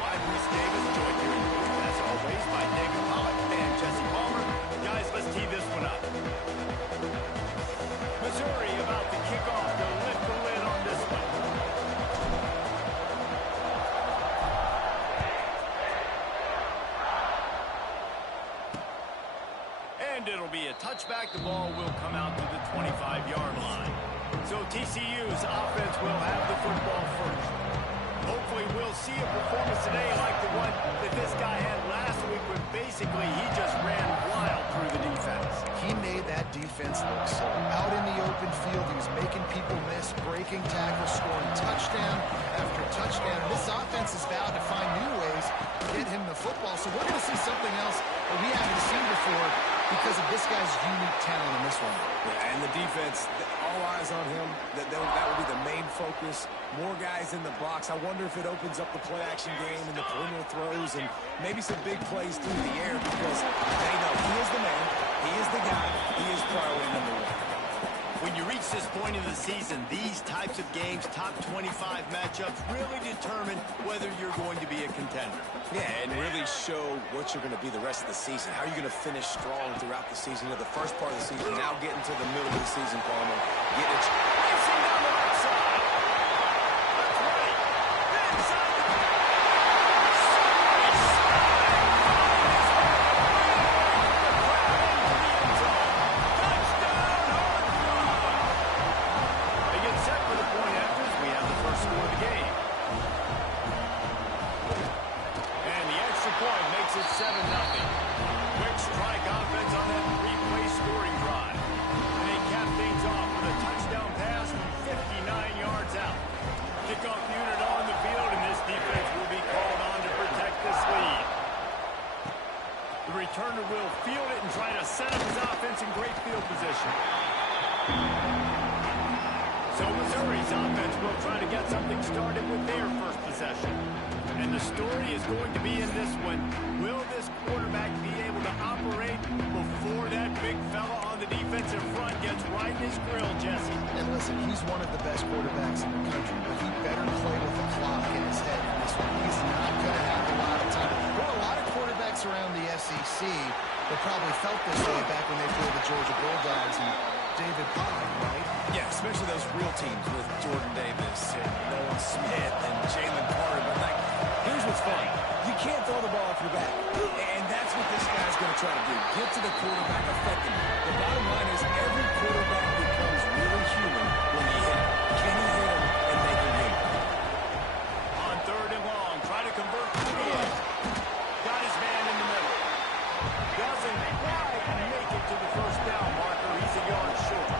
I'm Bruce Davis, joined here in the booth, as always, by David Pollock and Jesse Palmer. Guys, let's tee this one up. Missouri about to kick off to lift the lid on this one. And it'll be a touchback. The ball will come out to the 25-yard line. So TCU's offense will have the football first. Hopefully we'll see a performance today like the one that this guy had last week when basically he just ran wild through the defense. He made that defense look slow. Out in the open field, he was making people miss, breaking tackles, scoring touchdown after touchdown. And this offense is vowed to find new ways to get him the football. So we're going to see something else that we haven't seen before because of this guy's unique talent in this one. Yeah, and the defense, all eyes on him. That will be the main focus. More guys in the box. I wonder if it opens up the play-action game and the perimeter throws and maybe some big plays through the air because they know he is the man, he is the guy, he is priority number one. When you reach this point in the season, these types of games, top 25 matchups, really determine whether you're going to be a contender. Yeah, and really show what you're going to be the rest of the season. How are you going to finish strong throughout the season? You know, the first part of the season, now getting to the middle of the season, Palmer. Getting it. Racing down the right side. That's right. Inside the it's 7-0. Quick strike offense on that three-play scoring drive. And they cap things off with a touchdown pass from 59 yards out. Kickoff unit on the field, and this defense will be called on to protect this lead. The returner will field it and try to set up his offense in great field position. So Missouri's offense will try to get something started with their first possession. And the story is going to be in this one. Will this quarterback be able to operate before that big fella on the defensive front gets right in his grill, Jesse? And listen, he's one of the best quarterbacks in the country, but he better play with the clock in his head in this one. He's not going to have a lot of time. There are a lot of quarterbacks around the SEC that probably felt this way back when they played the Georgia Bulldogs and David Pollock, right? Yeah, especially those real teams with Jordan Davis and Nolan Smith and Jalen Carter. But, like, here's what's fun. You can't throw the ball off your back. And that's what this guy's going to try to do. Get to the quarterback effectively. The bottom line is every quarterback becomes really human when he hit him. Can he hit him and make him hit him? On 3rd and long, try to convert to the edge. Got his man in the middle. Doesn't quite make it to the first down marker. He's a yard short.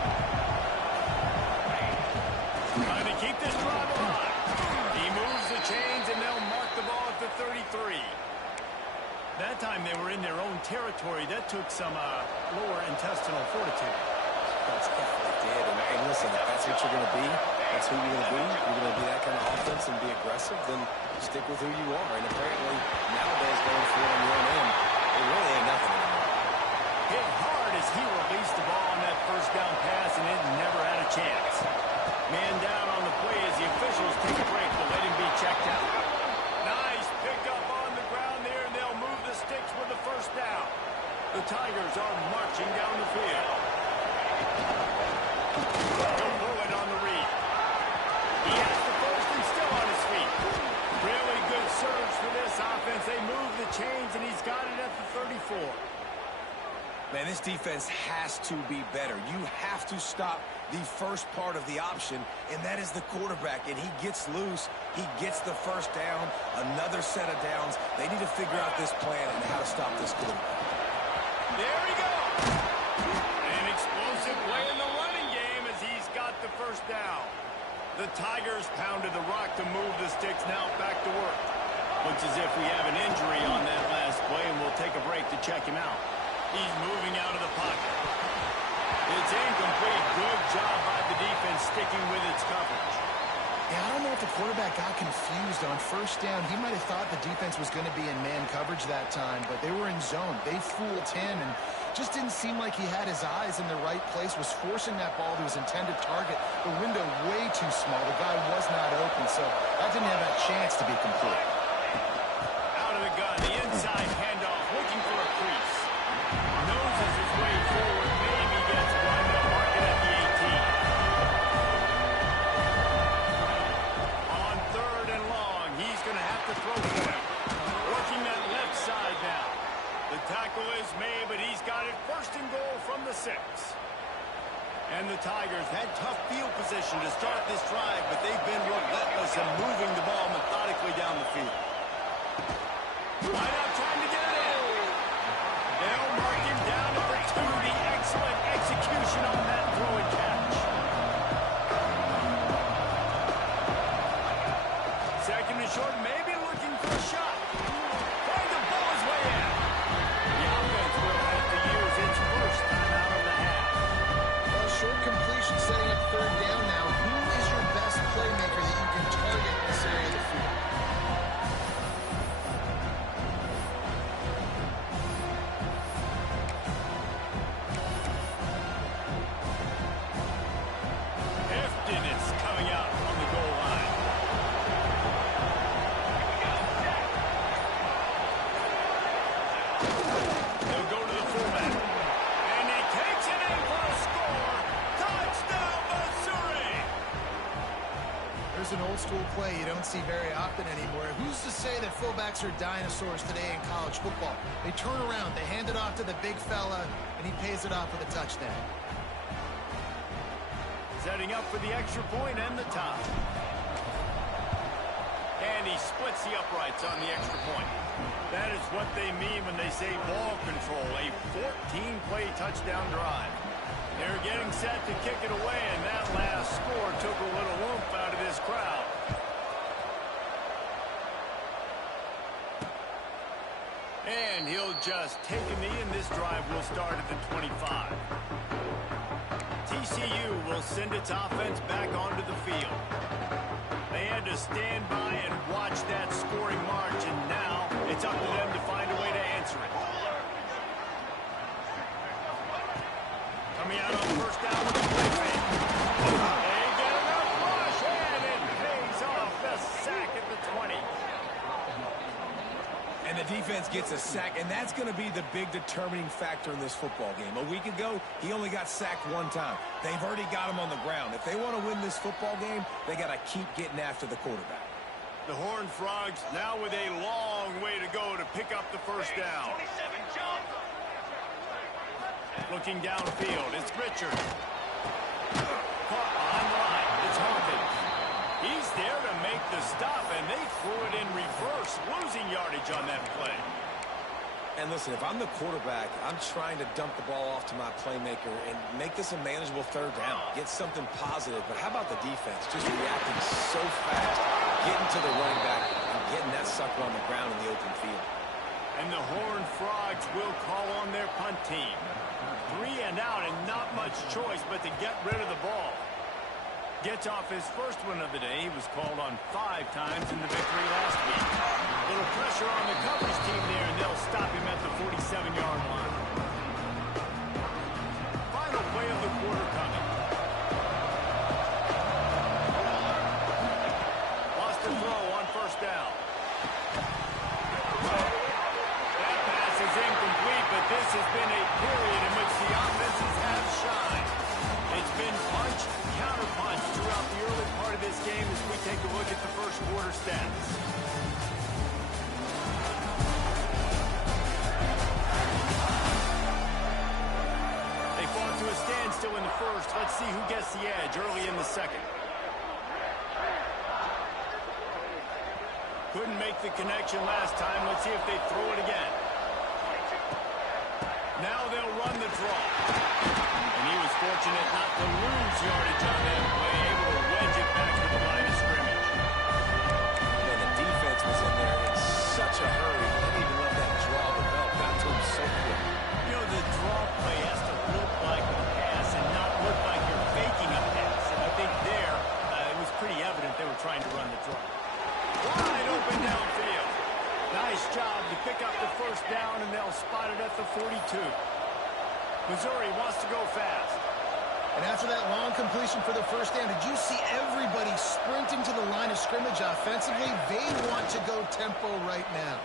Trying to keep this drive alive. He moves the chains, and they'll mark the ball at the 33. That time they were in their own territory. That took some lower intestinal fortitude. That's definitely did. And listen, if that's what you're going to be, that's who you're going to be. You're going to be that kind of offense and be aggressive, then stick with who you are. And apparently, nowadays, going for it on your own end, it really ain't nothing anymore. Hit hard as he released the ball on that first down pass, and it never had a chance. Man down on the play as the officials take a break to let him be checked out. Nice pickup on the ground there, and they'll move the sticks with the first down. The Tigers are marching down the field. He'll pull it on the read. He has the first and still on his feet. Really good surge for this offense. They move the chains, and he's got it at the 34. Man, this defense has to be better. You have to stop the first part of the option, and that is the quarterback. And he gets loose. He gets the first down, another set of downs. They need to figure out this plan and how to stop this quarterback. There he goes. An explosive play in the running game as he's got the first down. The Tigers pounded the rock to move the sticks. Now back to work. Looks as if we have an injury on that last play, and we'll take a break to check him out. He's moving out of the pocket. It's incomplete. Good job by the defense sticking with its coverage. Yeah, I don't know if the quarterback got confused on first down. He might have thought the defense was going to be in man coverage that time, but they were in zone. They fooled him and just didn't seem like he had his eyes in the right place, was forcing that ball to his intended target. The window way too small. The guy was not open, so that didn't have a chance to be complete. Tigers had tough field position to start this drive, but they've been relentless in moving the ball methodically down the field. Right out trying to get it in. They'll mark him down at the 2. The excellent execution on that throw and catch. Second and short, maybe looking for a shot. Trying to ball his way in. The offense will have to use its first time out of the half. Well, short completion setting up third down now. Who is your best playmaker that you can target in this area of the field? Hefton is coming out on the goal line. They'll go to the fullback. And he takes it in for a score. Touchdown, Missouri! There's an old school play you don't see very often anymore. Who's to say that fullbacks are dinosaurs today in college football? They turn around, they hand it off to the big fella, and he pays it off with a touchdown. Setting up for the extra point and the tie. And he splits the uprights on the extra point. That is what they mean when they say ball control, a 14-play touchdown drive. They're getting set to kick it away, and that last score took a little oomph out of this crowd. And he'll just take a knee, and this drive will start at the 25. TCU will send its offense back onto the field. They had to stand by and watch that scoring march, and now it's up to them to find a way to answer it. Coming out on first down with the play fake. They get enough rush, and it pays off the sack at the 20. And the defense gets a sack, and that's going to be the big determining factor in this football game. A week ago, he only got sacked one time. They've already got him on the ground. If they want to win this football game, they got to keep getting after the quarterback. The Horned Frogs now with a long way to go to pick up the first down. Looking downfield, it's Richard. Caught behind the line, it's Hawkins. He's there to make the stop, and they threw it in reverse, losing yardage on that play. And listen, if I'm the quarterback, I'm trying to dump the ball off to my playmaker and make this a manageable third down. Get something positive. But how about the defense? Just reacting so fast, getting to the running back and getting that sucker on the ground in the open field. And the Horned Frogs will call on their punt team. 3 and out, and not much choice but to get rid of the ball. Gets off his first one of the day. He was called on 5 times in the victory last week. A little pressure on the coverage team there, and they'll stop him at the 47-yard line. Final play of the quarter coming. Lost a throw on first down. That pass is incomplete, but this has been a period in which the offenses have shined. It's been punch, counter-punch throughout the early part of this game as we take a look at the first quarter stats. They fought to a standstill in the first. Let's see who gets the edge early in the second. Couldn't make the connection last time. Let's see if they throw it again. Now they'll run the draw. And he was fortunate not to lose yardage on that play, able to wedge it back to the line of scrimmage. Man, the defense was in there in such a hurry. They didn't even let that draw develop. Got to him so quick. You know, the draw play has to look like a pass and not look like you're faking a pass. And I think there, it was pretty evident they were trying to run the draw. Wide open downfield. Nice job to pick up the first down, and they'll spot it at the 42. Missouri wants to go fast. And after that long completion for the first down, did you see everybody sprinting to the line of scrimmage offensively? They want to go tempo right now.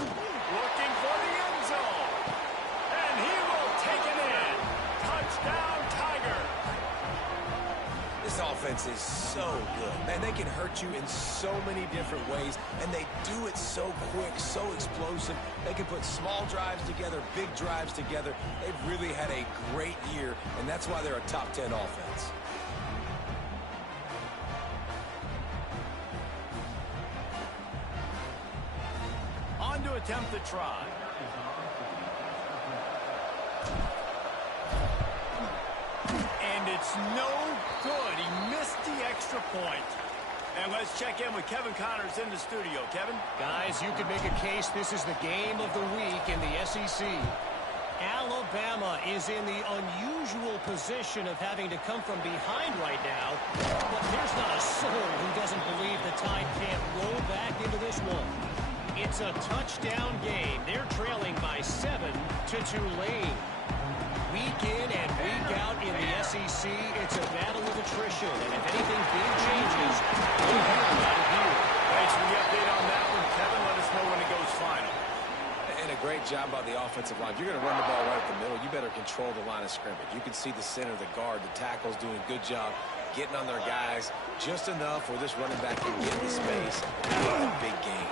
Looking for the end zone. And he will take it in. Touchdown, Tiger. This offense is so good. Man, they can hurt you in so many different ways, and they do it so quick, so explosive. They can put small drives together, big drives together. They've really had a great year, and that's why they're a top 10 offense. On to attempt the try. And it's no good. He missed the extra point. And let's check in with Kevin Connors in the studio. Kevin? Guys, you could make a case this is the game of the week in the SEC. Alabama is in the unusual position of having to come from behind right now. But there's not a soul who doesn't believe the Tide can't roll back into this one. It's a touchdown game. They're trailing by 7 to Tulane. Week in and week out in the SEC, it's a battle of attrition. And if anything big changes, we'll hear about it here. Thanks for the update on that one, Kevin. Let us know when it goes final. And a great job by the offensive line. If you're going to run the ball right at the middle, you better control the line of scrimmage. You can see the center, the guard, the tackles doing a good job getting on their guys just enough where this running back can get in space and make a big game.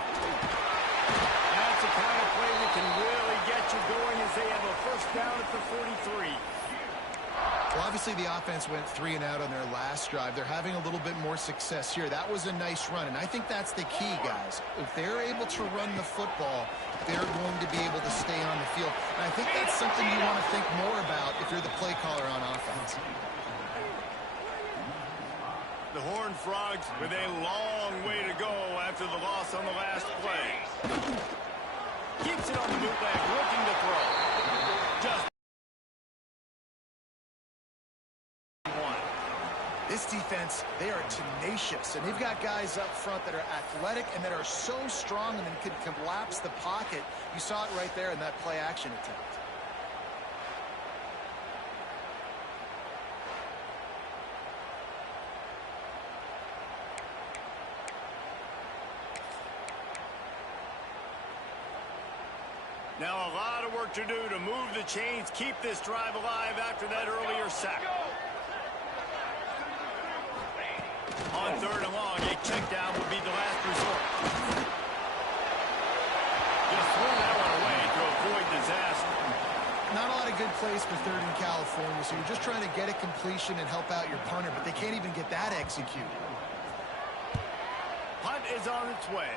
That's the kind of play that can really get you going as they have a first down at the 43. Well, obviously the offense went 3 and out on their last drive. They're having a little bit more success here. That was a nice run, and I think that's the key, guys. If they're able to run the football, they're going to be able to stay on the field. And I think that's something you want to think more about if you're the play caller on offense. The Horned Frogs with a long way to go after the loss on the last play. Keeps it on the bootleg, looking to throw. Just one. This defense, they are tenacious, and they've got guys up front that are athletic and that are so strong and can collapse the pocket. You saw it right there in that play action attempt. Now a lot of work to do to move the chains, keep this drive alive after that earlier sack. On 3rd and long, a check down would be the last resort. Just threw that one away to avoid disaster. Not a lot of good plays for 3rd in California, so you're just trying to get a completion and help out your punter, but they can't even get that executed. Punt is on its way.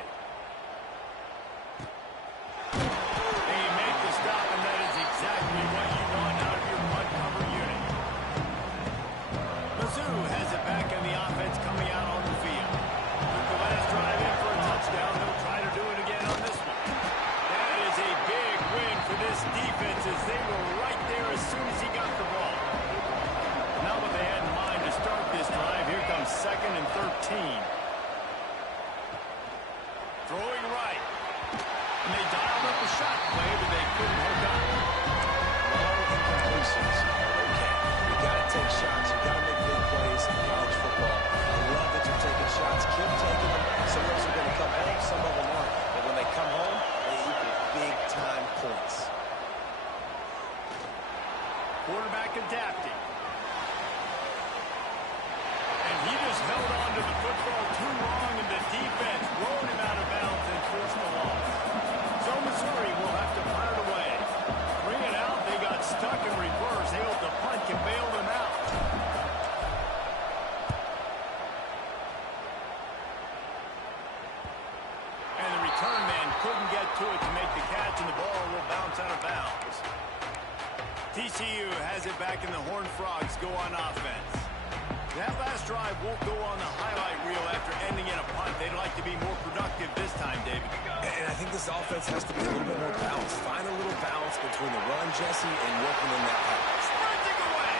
Stop, and that is exactly what you want out of your punt cover unit. Mizzou has it back in the offense coming out on the field. Took the last drive in for a touchdown. They'll try to do it again on this one. That is a big win for this defense as they were right there as soon as he got the ball. Not what they had in mind to start this drive. Here comes 2nd and 13. Throwing right. And they dialed up a shot play, but they couldn't hook up. Long incompletions are okay. You got to take shots. You got to make big plays in college football. I love that you're taking shots. Keep taking them. Some of those are going to come home. Some of them aren't. But when they come home, they equal big-time points. Quarterback adapting. And he just held on to the football too long, and the defense rolled him out of bounds and forced the loss. So Missouri will have to punt it away. Bring it out. They got stuck in reverse. They hope the punt can bail them out. And the return man couldn't get to it to make the catch, and the ball will bounce out of bounds. TCU has it back, and the Horned Frogs go on offense. That last drive won't go on the highlight reel after ending in a punt. They'd like to be more productive this time, David. And I think this offense has to be a little bit more balanced. Find a little balance between the run, Jesse, and working in that pass. Sprinting away.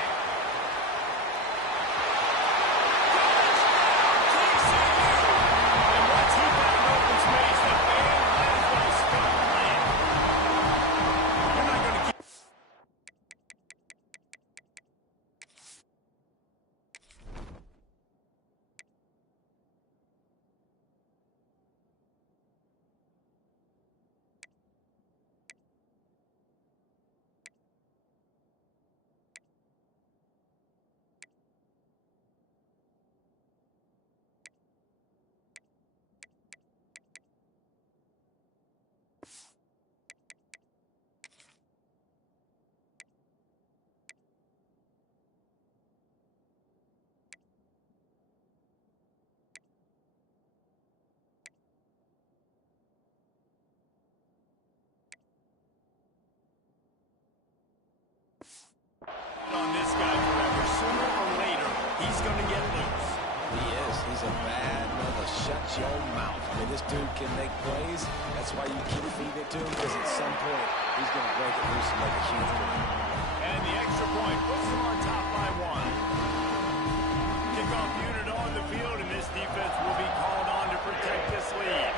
And once he found open space, the fan might as well stop playing. You're not going to keep... He's a bad mother. Shut your mouth. When this dude can make plays, that's why you keep feeding it to him, because at some point, he's going to break it loose and make a huge play. And the extra point puts them on top by 1. Kickoff unit on the field, and this defense will be called on to protect this lead.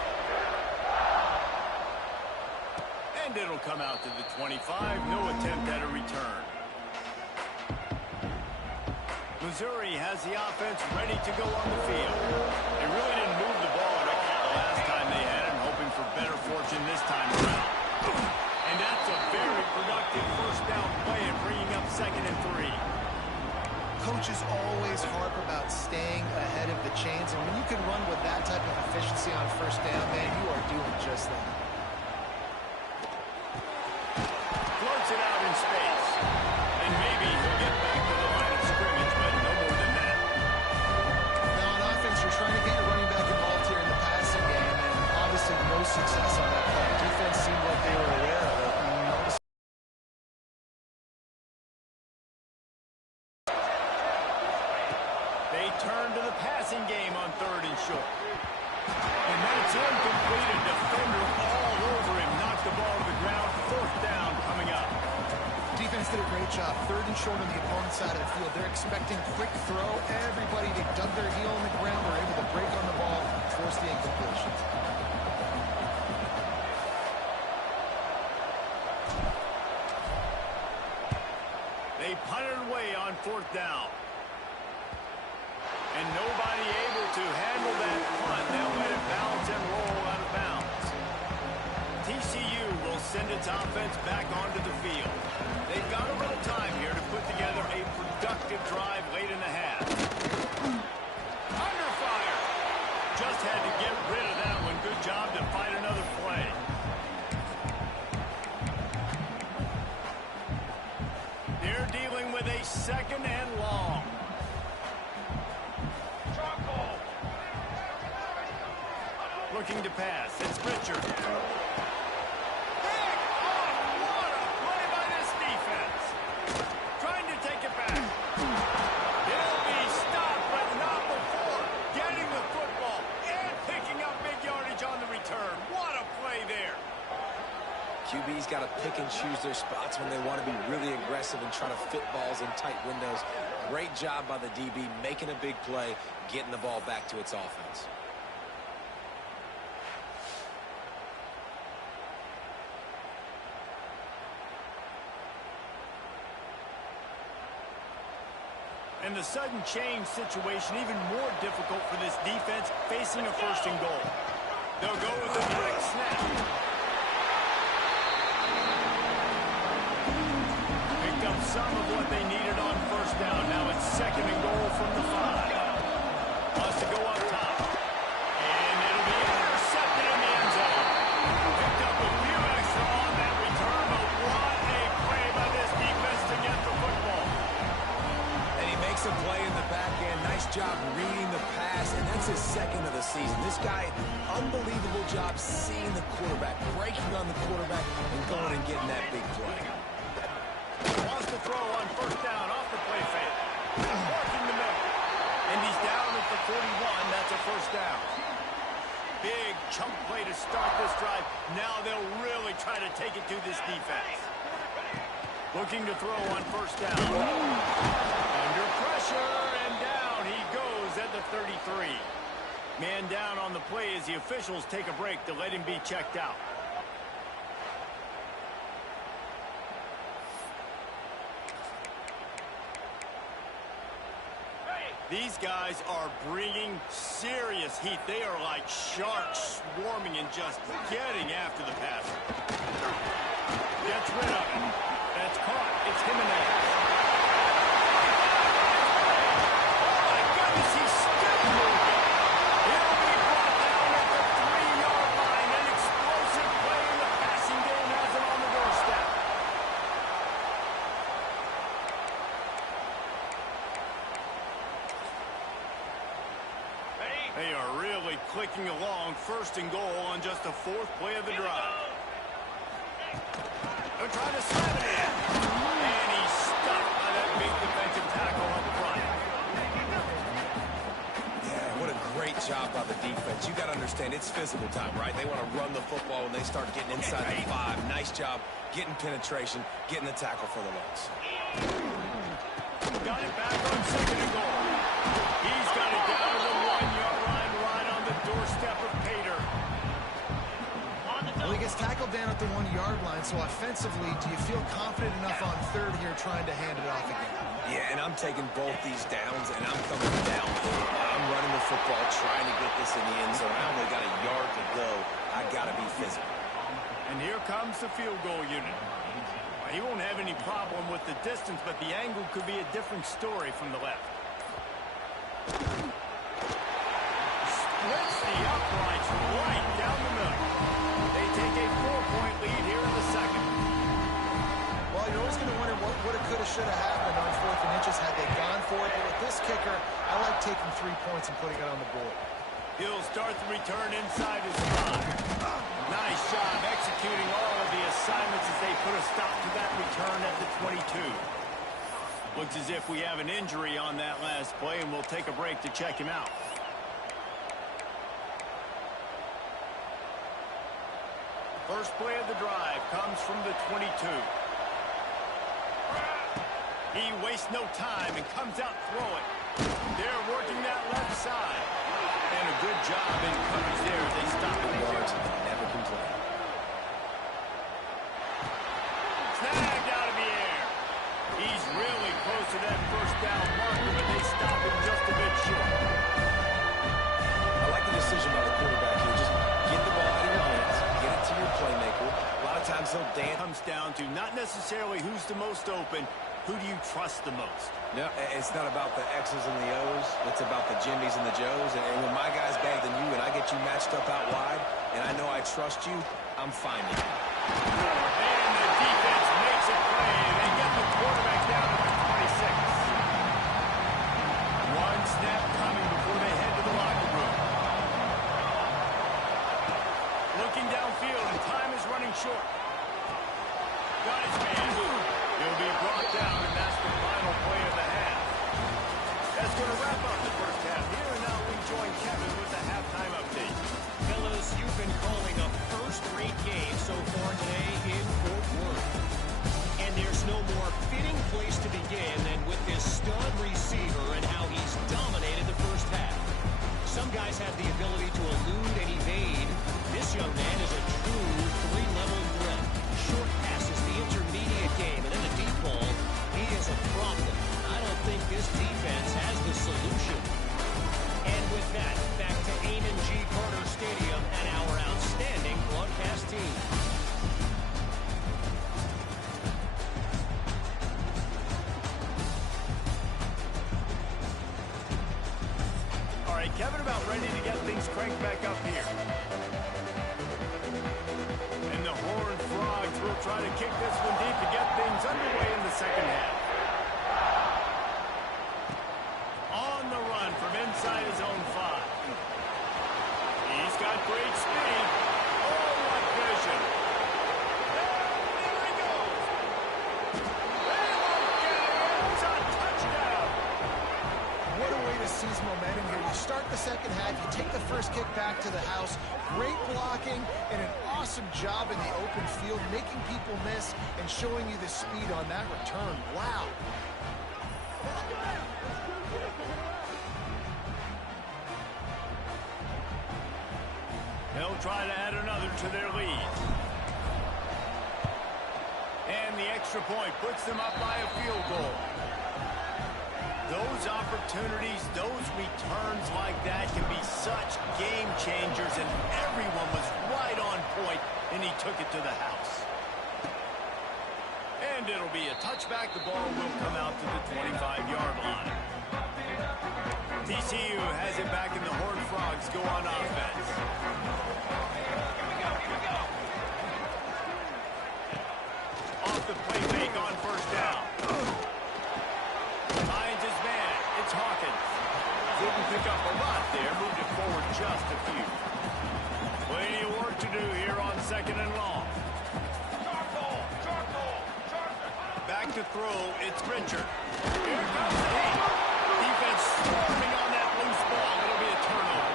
And it'll come out to the 25. No attempt at a return. Missouri has the offense ready to go on the field. They really didn't move the ball at all the last time they had it, hoping for better fortune this time around. And that's a very productive first down play and bringing up 2nd and 3. Coaches always harp about staying ahead of the chains, and when you can run with that type of efficiency on first down, man, you are doing just that. Floats it out in space. And maybe he'll get back to the line of scrimmage, but no more than that. Now on offense, you're trying to get your running back involved here in the passing game, and obviously no success on that play. Defense seemed like they were aware of it. They turn to the passing game on 3rd and short. And that's incomplete. A defender all over him. Knocked the ball to the ground. 4th down coming up. Defense did a great job. 3rd and short on the opponent's side of the field. They're expecting quick throw. Everybody, they dug their heel in the ground. They're able to break on the ball, force the incompletion. They punted away on 4th down. And nobody able to handle that punt. They'll let it bounce and roll out of bounds. TCU will send its offense back onto the field. They've got a little time here to put together a productive drive late in the half. Under fire. Just had to get rid of that one. Good job to fight another play. They're dealing with a 2nd and long. Looking to pass. It's Richard. Big on. What a play by this defense. Trying to take it back. He'll be stopped, but not before getting the football and picking up big yardage on the return. What a play there. QB's got to pick and choose their spots when they want to be really aggressive and try to fit balls in tight windows. Great job by the DB making a big play, getting the ball back to its offense. And the sudden change situation even more difficult for this defense facing a 1st and goal. They'll go with a direct snap. Picked up some of what they needed on 1st down. Now it's 2nd and goal from the 5. Wants to go up top. And it'll be intercepted in the end zone. Picked up a few extra on that return, but what a play by this defense to get the football. Makes a play in the back end. Nice job reading the pass, and that's his 2nd of the season. This guy, unbelievable job seeing the quarterback, breaking on the quarterback, and going and getting that big play. Wants to throw on 1st down off the play fake. Working the middle. And he's down at the 41. That's a 1st down. Big chunk play to start this drive. Now they'll really try to take it to this defense. Looking to throw on 1st down. Under pressure, and down he goes at the 33. Man down on the play as the officials take a break to let him be checked out. These guys are bringing serious heat. They are like sharks swarming and just getting after the passer. Gets rid of it. That's caught. It's Jimenez. Oh, my goodness, he's still moving. He'll be brought down at the 3-yard line. An explosive play in the passing game has him on the doorstep. They are really clicking along. 1st and goal on just the 4th play of the drive. They're trying to slam it in. And he's stopped by that big defensive tackle up front. Yeah, what a defense, you got to understand, it's physical time, right? They want to run the football when they start getting inside the 5. Nice job getting penetration, getting the tackle for the loss. Got it back on 2nd and goal. He's got it down to the 1-yard line, right on the doorstep of Pater. Well, he gets tackled down at the 1-yard line, so offensively, do you feel confident enough on 3rd here trying to hand it off again? Yeah, and I'm taking both these downs, and I'm coming down. I'm running the football, trying to get this in the end zone. I only got a yard to go. I got to be physical. And here comes the field goal unit. He won't have any problem with the distance, but the angle could be a different story from the left. Splits the uprights right down the middle. They take a 4-point lead here in the second. Well, you're always going to wonder what would have, could have, should have happened on 4th and inches had they gone for it. But with this kicker, I like taking 3 points and putting it on the board. He'll start the return inside his 5. Nice job executing all of the assignments as they put a stop to that return at the 22. Looks as if we have an injury on that last play, and we'll take a break to check him out. First play of the drive comes from the 22. He wastes no time and comes out throwing. They're working that left side. And a good job in coverage there. They stop the yards and never complain. Snagged out of the air. He's really close to that first down marker, but they stop him just a bit short. I like the decision by the quarterback here. Just get the ball out of your hands, get it to your playmaker. A lot of times he'll dance. Comes down to not necessarily who's the most open, who do you trust the most? No, it's not about the X's and the O's. It's about the Jimmys and the Joes. And when my guy's better than you and I get you matched up out wide, and I know I trust you, I'm finding you. And the defense makes a play. They get the quarterback down to the 26. One snap coming before they head to the locker room. Looking downfield, and time is running short. Got his man. He'll be brought down, and that's the final play of the half. That's going to wrap up the first half here, and now we join Kevin with the halftime update. Fellas, you've been calling a first-rate game so far today in Fort Worth. And there's no more fitting place to begin than with this stud receiver and how he's dominated the first half. Some guys have the ability to elude and evade. This young man is a true three-level threat. Short passes, the intermediate game, and then the deep ball. He is a problem. I don't think this defense has the solution. And with that, back to Amon G. Carter Stadium and our outstanding broadcast team. All right, Kevin, about ready to get things cranked back up here. And the Horned Frogs will try to kick this one deep to get things underway in the second half. On the run from inside his own 5. He's got great speed. Oh, what vision. There he goes. They won't get him. It's a touchdown. What a way to seize momentum here. You start the second half, you take the first kick back to the house. Great blocking and an awesome job in the open field, making people miss and showing you the speed on that return. Wow. They'll try to add another to their lead. And the extra point puts them up by a field goal. Those opportunities, those returns like that can be such game changers, and everyone was right on point, and he took it to the house. And it'll be a touchback. The ball will come out to the 25-yard line. TCU has it back, and the Horned Frogs go on offense. Off the play fake on first down. Finds his man. It's Hawkins. Didn't pick up a lot there. Moved it forward just a few. Plenty of work to do here on second and long. Back to throw. It's Richard. Here comes the heat. Defense swarming on that loose ball. It'll be a turnover.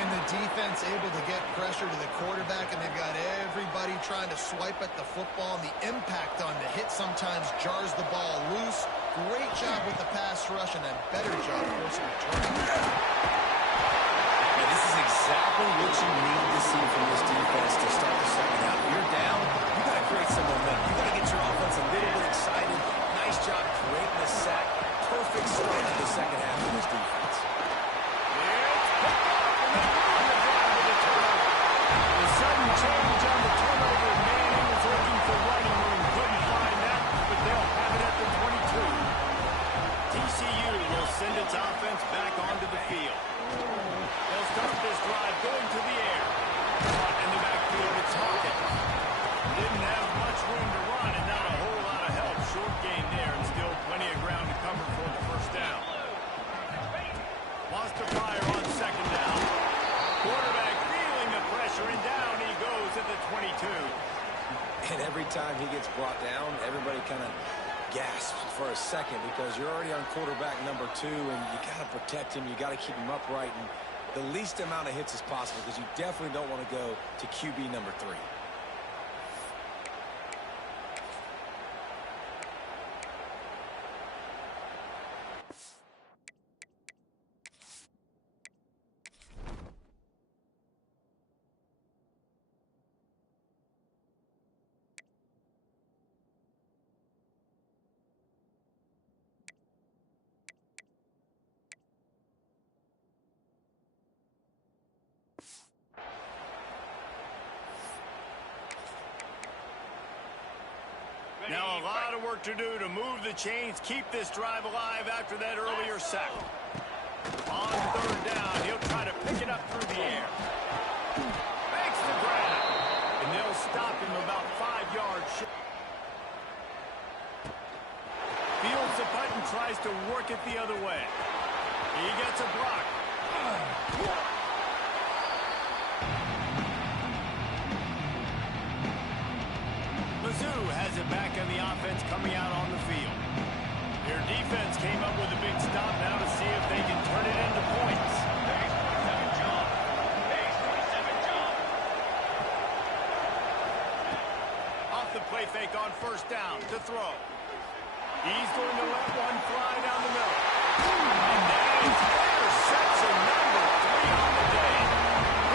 And the defense defense able to get pressure to the quarterback, and they've got everybody trying to swipe at the football, and the impact on the hit sometimes jars the ball loose. Great job with the pass rush, and a better job forcing returning. Yeah, this is exactly what you need to see from this defense to start the second half. If you're down, you got to create some momentum. You got to get your offense a little bit excited. Nice job creating the sack. Perfect start to the second half of this defense. The sudden change on the turnover. Manning was looking for running room. Couldn't find that, but they'll have it at the 22. TCU will send its offense back onto the field. They'll start this drive going to the air. In the backfield, it's Hawkins. Didn't have much room to run and not a whole lot of help. Short gain there and still plenty of ground to cover for the first down. Lost the fire on second down. Quarterback feeling the pressure, and down he goes at the 22. And every time he gets brought down, everybody kind of gasps for a second because you're already on quarterback number 2, and you got to protect him. You got to keep him upright and the least amount of hits as possible because you definitely don't want to go to QB number 3. Now a lot of work to do to move the chains, keep this drive alive after that earlier sack. On third down, he'll try to pick it up through the air. Makes the grab. And they'll stop him about 5 yards short. Fields the punt and tries to work it the other way. He gets a block. Mizzou has it back on the offense coming out on the field. Their defense came up with a big stop now to see if they can turn it into points. There's 27 John. There's 27 John. Off the play fake on first down to throw. He's going to let one fly down the middle. And that is interception number 3 on the day.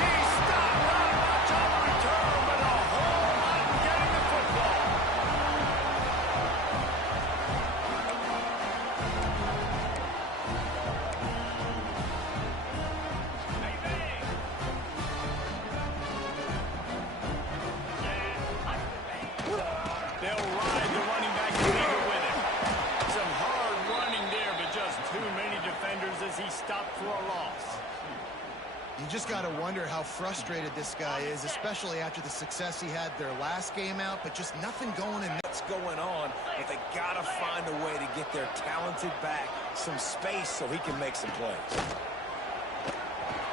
He stopped, not much on the return, but a whole lot in getting the football. They'll ride the running back and leave it with him. Some hard running there, but just too many defenders as he stopped for a loss. You just got to wonder how frustrated this guy is, especially after the success he had their last game out, but just nothing going in. What's going on, but they got to find a way to get their talented back some space so he can make some plays.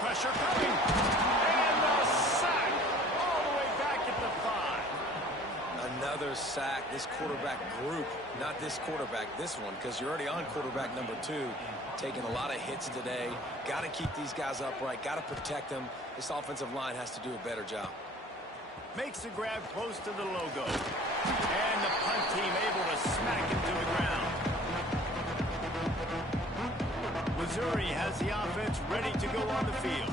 Pressure coming. And the sack all the way back at the 5. Another sack. This quarterback group, not this quarterback, this one, because you're already on quarterback number 2, taking a lot of hits today. Got to keep these guys upright, got to protect them. This offensive line has to do a better job. Makes the grab close to the logo. And the punt team able to smack it to the ground. Missouri has the offense ready to go on the field.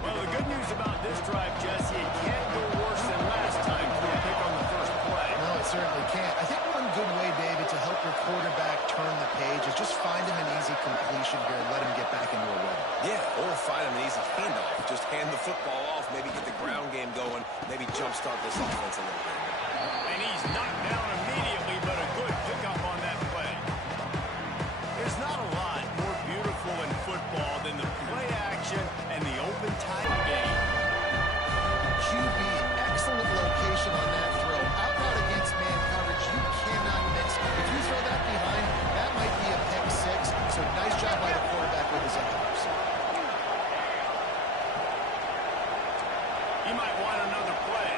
Well, the good news about this drive, Jesse, it can't go worse than last time for a pick on the first play. No, it certainly can't. I think one good way, David, to help your quarterback turn the page is just find him an easy completion here and let him get back into a rhythm. Yeah, or find him an easy handoff. Just hand the football off, maybe get the ground game going, maybe jumpstart this offense a little bit. And he's knocked down immediately, but a good pickup on that play. There's not a lot more beautiful in football than the play action and the open tight game. QB, excellent location on that throw. Out route against man coverage, you cannot miss. If you throw that behind, that might be a pick 6. So nice job by the quarterback with his efforts. He might want another play.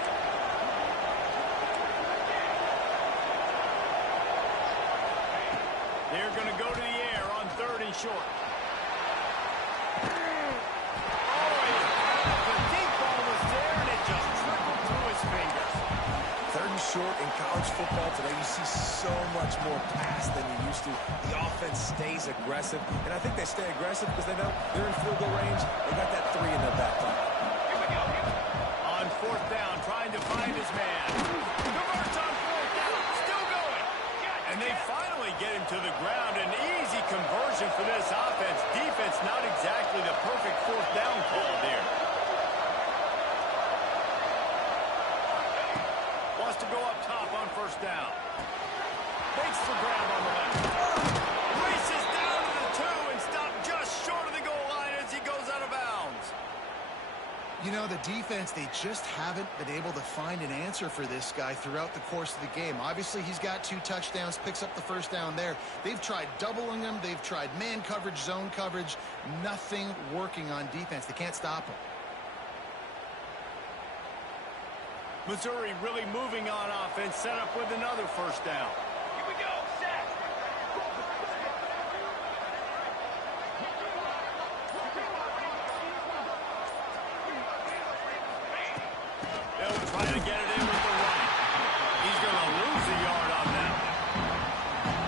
They're going to go to the air on 3rd and short. Oh, he had short in college football today. You see so much more pass than you used to. The offense stays aggressive, and I think they stay aggressive because they know they're in field goal range. They got that 3 in their back pocket. On 4th down, trying to find his man. Converts on 4th down, still going. And they finally get him to the ground. An easy conversion for this offense. Defense not exactly the perfect 4th down call there. Wants to go up top on 1st down. Makes the grab on the left. Races down to the 2 and stopped just short of the goal line as he goes out of bounds. You know, the defense, they just haven't been able to find an answer for this guy throughout the course of the game. Obviously, he's got 2 touchdowns, picks up the 1st down there. They've tried doubling him. They've tried man coverage, zone coverage. Nothing working on defense. They can't stop him. Missouri really moving on offense, set up with another 1st down. Here we go, set. They'll try to get it in with the right. He's going to lose a yard on that.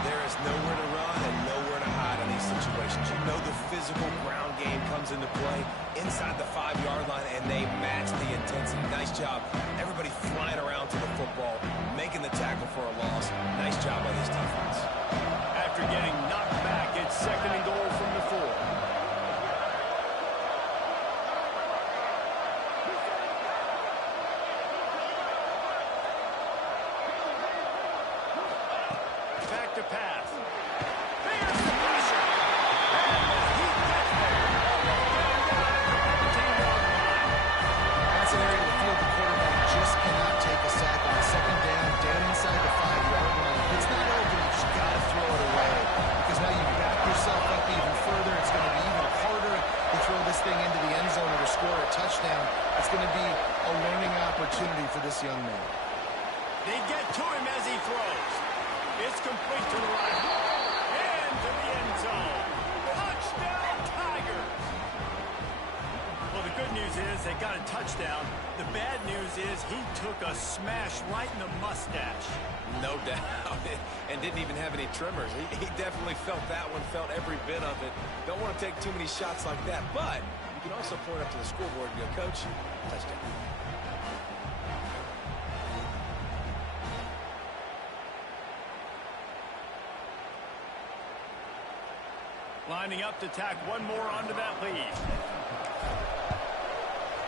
There is nowhere to run and nowhere to hide in these situations. You know the physical ground game comes into play inside the 5-yard line, and they match the intensity. Nice job. Everybody flying around to the football, making the tackle for a loss. Nice job by this defense. After getting knocked back, it's 2nd and goal from the 4. Back to pass. There's the pressure. And he gets there. That's an area of the field the quarterback just cannot take a sack on 2nd down inside the 5-yard line. If it's not open, you just got to throw it away. Because now you back yourself up even further. It's going to be even harder to throw this thing into the end zone or to score a touchdown. It's going to be a learning opportunity for this young man. They get to him as he throws. It's complete to the right. And to the end zone. Touchdown, Tigers! Well, the good news is they got a touchdown. The bad news is he took a smash right in the mustache. No doubt. And didn't even have any trimmers. He definitely felt that one, felt every bit of it. Don't want to take too many shots like that. But you can also point up to the scoreboard and go, Coach, touchdown. Lining up to tack one more onto that lead.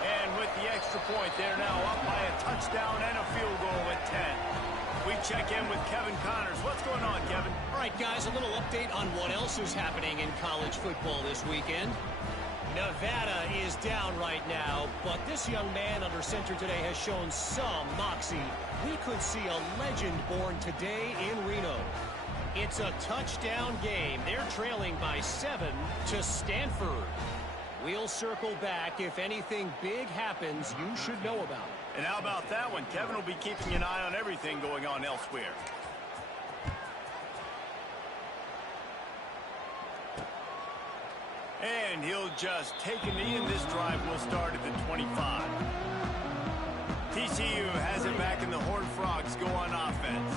And with the extra point, they're now up by a touchdown and a field goal at 10. We check in with Kevin Connors. What's going on, Kevin? All right, guys, a little update on what else is happening in college football this weekend. Nevada is down right now, but this young man under center today has shown some moxie. We could see a legend born today in Reno. It's a touchdown game. They're trailing by 7 to Stanford. We'll circle back. If anything big happens, you should know about it. And how about that one? Kevin will be keeping an eye on everything going on elsewhere. And he'll just take a knee, and this drive will start at the 25. TCU has it back, and the Horned Frogs go on offense.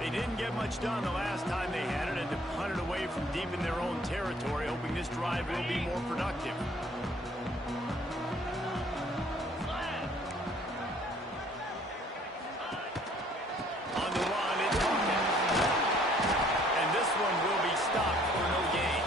They didn't get much done the last time they had it, and to punt it away from deep in their own territory, hoping this drive will be more productive. On the run, it's Hawkins. And this one will be stopped for no gain.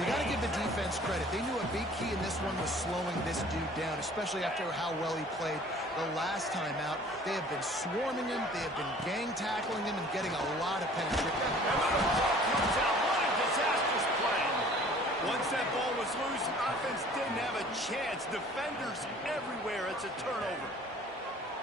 You got to give the defense credit. They knew a big key in this one was slowing this dude down, especially after how well he played the last time out. They have been swarming him. They have been gang tackling him and getting a lot of penetration. And when the ball comes out, what a disastrous play. Once that ball was loose, offense didn't have a chance. Defenders everywhere. It's a turnover.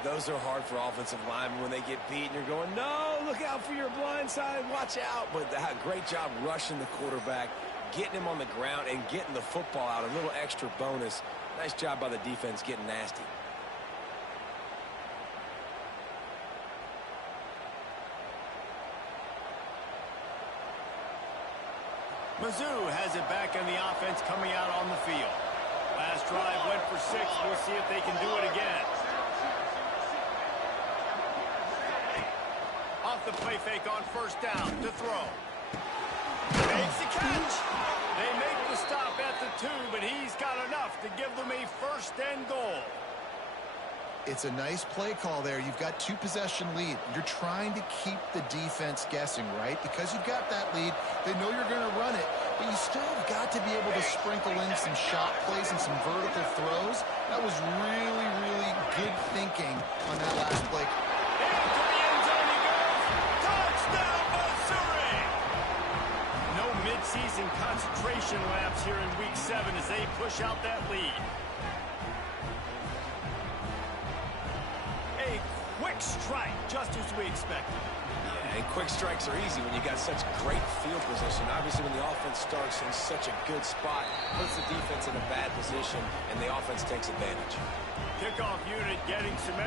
Those are hard for offensive linemen when they get beat and you're going, no, look out for your blind side, watch out. But great job rushing the quarterback, getting him on the ground and getting the football out. A little extra bonus. Nice job by the defense getting nasty. Mizzou has it back on the offense coming out on the field. Last drive went for 6. We'll see if they can do it again. the play fake on first down to throw. Makes the catch. They make the stop at the 2, but he's got enough to give them a first and goal. It's a nice play call there. You've got 2-possession lead. You're trying to keep the defense guessing, right? Because you've got that lead, they know you're going to run it, but you still have got to be able to sprinkle in some shot plays and some vertical throws. That was really, really good thinking on that last play. Into the end zone he goes. Touchdown, Missouri! No midseason concentration laps here in Week 7 as they push out that lead. A quick strike, just as we expected. Yeah, and quick strikes are easy when you got such great field position. Obviously, when the offense starts in such a good spot, puts the defense in a bad position, and the offense takes advantage. Kickoff unit getting some extra